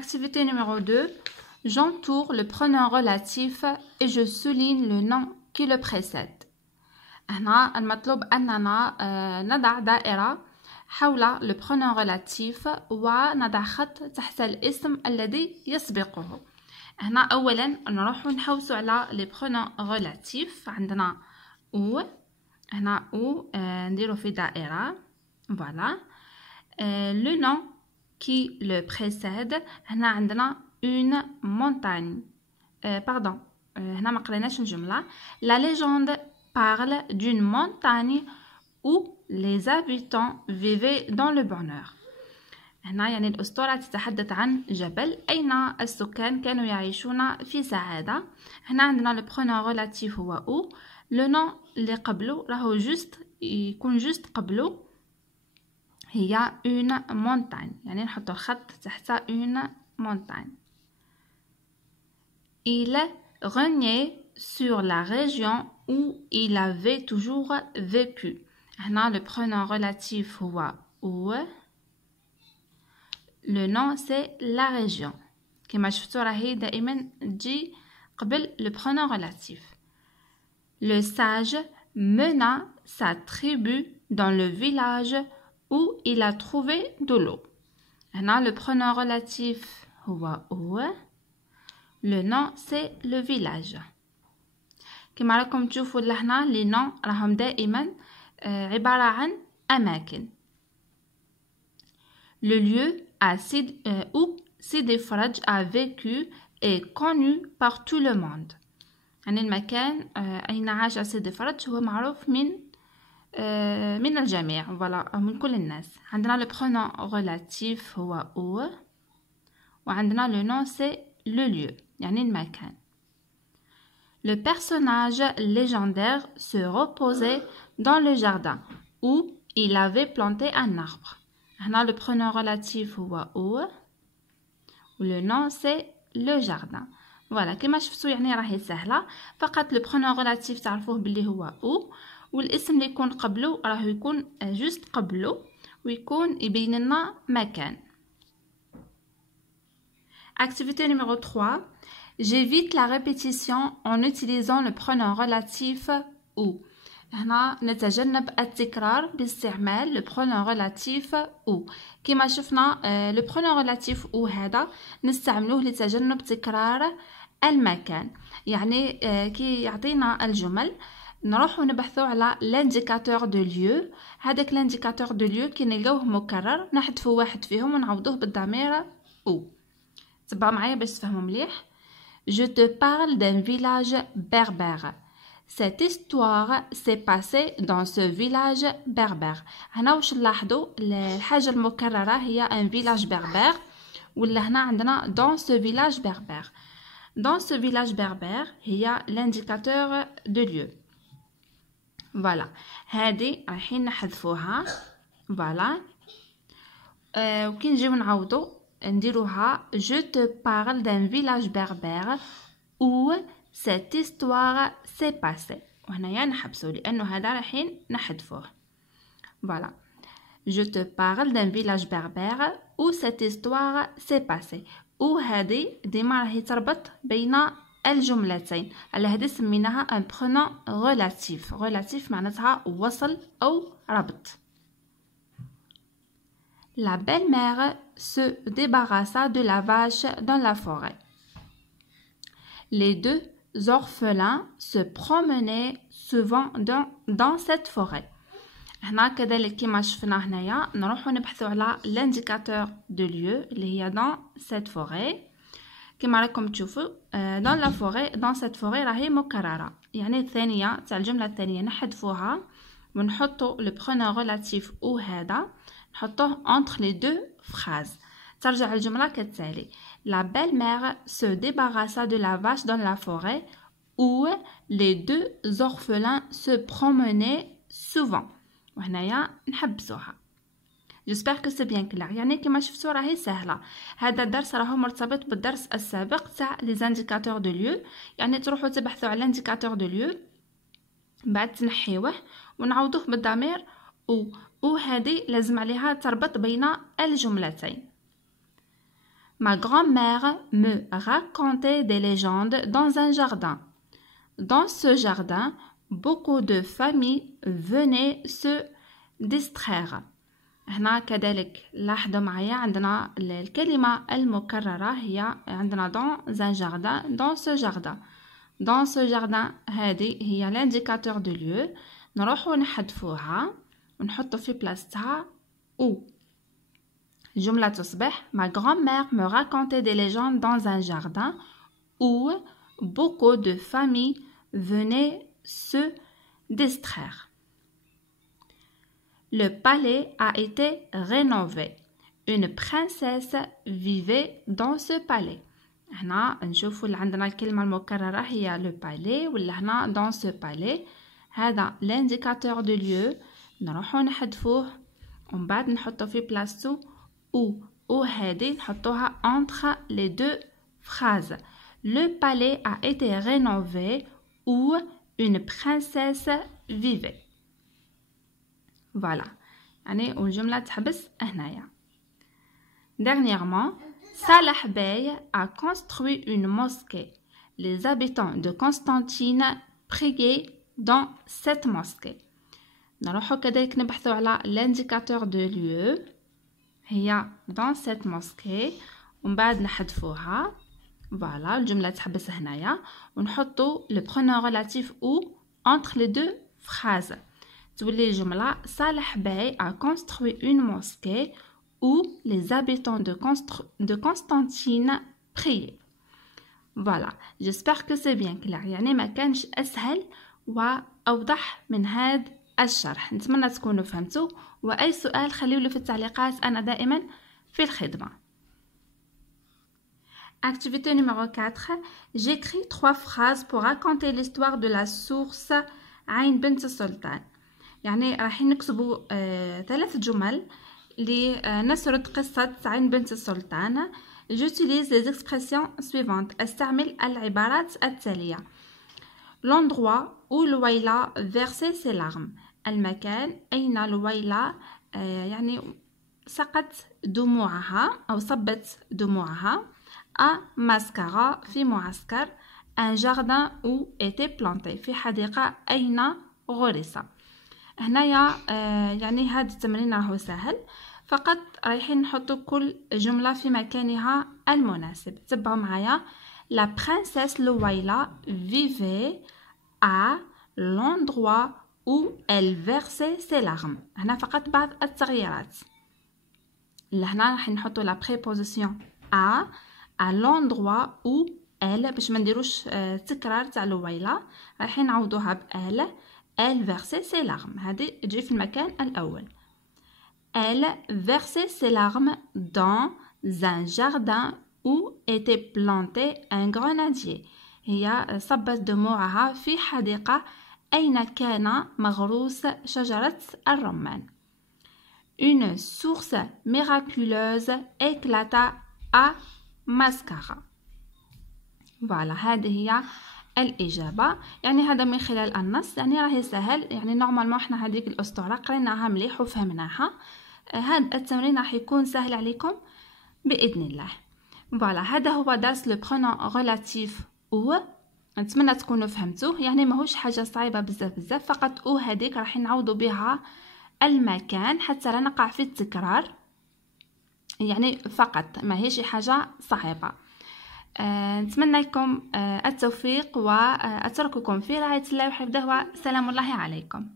Activité numéro 2. J'entoure le pronom relatif et je souligne le nom qui le précède. هنا المطلوب أننا نضع دائرة حول le pronom relatif ونضع خط تحت الاسم الذي يسبقه. هنا أولا نروح نحوسوا على les pronoms relatifs. عندنا ou هنا ou نديرو في دائرة. Voilà. Le nom qui le précède. هنا عندنا une montagne. Pardon. هنا ما قريناش الجملة. La légende parle d'une montagne où les habitants vivaient dans le bonheur. هنا يعني الأسطورة تتحدث عن جبل أين السكان كانوا يعيشون في سعادة. هنا عندنا le pronom relatif هو où. le nom اللي قبله راهو juste يكون juste قبله هي une montagne. يعني نحط الخط تحت une montagne. Il régnait sur la région où il avait toujours vécu. هنا le pronom relatif هو où. Le nom c'est la région. كما شفتوا راهي دائما تجي قبل le pronom relatif. Le sage mena sa tribu dans le village où il a trouvé de l'eau. هنا le pronom relatif هو où. Le nom c'est le village. كما راكم تشوفوا لهنا لي نون راهم دائما عبارة عن أماكن. Le lieu où Sidi Faraj a vécu est connu par tout le monde. يعني المكان أين عاش سيدي فرج هو معروف من الجميع. voilà. من كل الناس. عندنا le pronom relatif هو où وعندنا le nom c'est le lieu يعني المكان. Le personnage légendaire se reposait dans le jardin où il avait planté un arbre. هنا le pronom relatif هو où le nom c'est le jardin. voilà. كما شفتوا يعني راهي سهلة. فقط le pronom relatif تعرفوه باللي هو où والاسم اللي يكون قبله راهو يكون juste قبله ويكون يبين لنا مكان. Activité numéro 3. J'évite la répétition en utilisant le pronom relatif ou. هنا نتجنب التكرار باستعمال le pronom relatif ou. كما شفنا le pronom relatif ou هذا نستعملوه لتجنب تكرار المكان. يعني كي يعطينا الجمل نروحو نبحثو على l'indicateur de lieu. هذاك l'indicateur de lieu كي نلقاوه مكرر نحذفو واحد فيهم ونعوضوه بالضمير ou. تبعوا معايا باش تفهموا مليح. Je te parle d'un village berbère. Cette histoire s'est passée dans ce village berbère. هنا واش نلاحظوا الحاجة المكررة هي un village berbère ولا هنا عندنا dans ce village berbère. Dans ce village berbère هي l'indicateur de lieu. voilà. هذه رايحين نحذفوها. voilà. وكي نجيو نعوضوا نديروها je te parle d'un village berbère où cette histoire s'est passée. وهنايا نحبسو لأنه هذا رايحين نحذفوه. voilà. je te parle d'un village berbère où cette histoire s'est passée. où هذه ديما راهي تربط بين الجملتين. على هذه سميناها un pronom relatif. relatif معناتها وصل أو ربط. La belle-mère se débarrassa de la vache dans la forêt. Les deux orphelins se promenaient souvent dans cette forêt. هنا كذلك كما شفنا هنايا نروحو نبحثو على l'indicateur de lieu اللي هي dans cette forêt. كما راكم تشوفوا dans la forêt dans cette forêt راهي مكررة. يعني الثانية تاع الجملة الثانية نحذفوها ونحطو le pronom relatif ou هذا نحطوه entre les deux phrases. ترجع الجملة كالتالي. La belle-mère se débarrassa de la vache dans la forêt où les deux orphelins se promenaient souvent. وهنايا نحبسوها. J'espère que c'est bien clair. يعني كما شفتوا راهي سهلة. هذا الدرس راهو مرتبط بالدرس السابق تاع les indicateurs de lieu. يعني تروحوا تبحثوا على l'indicateur de lieu بعد تنحيوه ونعوضوه بالضمير ou. وهذه لازم عليها تربط بين الجملتين. Ma grand-mère me racontait des légendes dans un jardin. Dans ce jardin, beaucoup de familles venaient se distraire. هنا كذلك لاحظوا معايا عندنا الكلمة المكررة هي عندنا dans un jardin, dans ce jardin. Dans ce jardin هذه هي l'indicateur de lieu. نروحوا نحذفوها ونحطوا في بلاصتها ou. الجملة تصبح Ma grand-mère me racontait des légendes dans un jardin où beaucoup de familles venaient se distraire. Le palais a été rénové. Une princesse vivait dans ce palais. هنا نشوفوا اللي عندنا الكلمة المكررة هي le palais ولا هنا dans ce palais. هذا l'indicateur de lieu. نروحوا نحذفوه ومن بعد نحطه في بلاصتو ou هذه نحطوها entre les deux phrases. Le palais a été rénové où une princesse vivait. Voilà. يعني والجملة تحبس هنايا. Dernièrement, Salah Bey a construit une mosquée. Les habitants de Constantine priaient dans cette mosquée. نروحو كذلك نبحثوا على l'indicateur de lieu. هي dans cette mosquée. ومن بعد نحذفوها. Voilà, الجملة تحبس هنايا. ونحطوا le pronom relatif où entre les deux phrases. تولي الجملة صالح باي a construit une mosquée où les habitants de Constantine priaient. Voilà, j'espère que c'est bien clair. يعني ما كانش أسهل وأوضح من هذا الشرح. نتمنى تكونوا فهمتوا وأي سؤال خليولي في التعليقات، أنا دائما في الخدمة. Activité numéro 4. J'écris 3 phrases pour raconter l'histoire de la source عين بنت السلطان. يعني راح نكتبوا 3 جمل لنسرد قصة عين بنت السلطان. J'utilise les expressions suivantes. استعمل العبارات التالية. L'endroit où Louayla versait ses larmes. المكان أين لويلى يعني سقت دموعها أو صبت دموعها. à Mascara في معسكر. un jardin où était planté في حديقة أين غرس. هنايا يعني هذا التمرين راهو سهل، فقط رايحين نحطوا كل جملة في مكانها المناسب. تبعوا معايا. La princesse Louayla vivait à l'endroit où elle versait ses larmes. هنا فقط بعض التغييرات. لهنا راح نحطوا la préposition à l'endroit où elle باش ما نديروش تكرار تاع لويلة، رايحين نعوضوها بال. Elle versait ses larmes. هذه تجي في المكان الأول. Elle versait ses larmes dans un jardin où était planté un grenadier. هي صبت دموعها في حديقة أين كان مغروس شجرة الرمان. Une source miraculeuse éclata à Mascara. Voilà, هذه هي الإجابة. يعني هذا من خلال النص، يعني راهي سهل. يعني نورمالمون احنا هذيك الأسطورة قريناها مليح وفهمناها. هذا التمرين راح يكون سهل عليكم بإذن الله. فوالا، هذا هو درس لو برونون ريلاتيف او. نتمنى تكونوا فهمتوه. يعني ماهوش حاجة صعيبة بزاف فقط او هذيك راح نعوضوا بها المكان حتى لا نقع في التكرار. يعني فقط ما هي شي حاجة صعيبة. نتمنى لكم التوفيق وأترككم في رعاية الله وحفظه وسلام الله عليكم.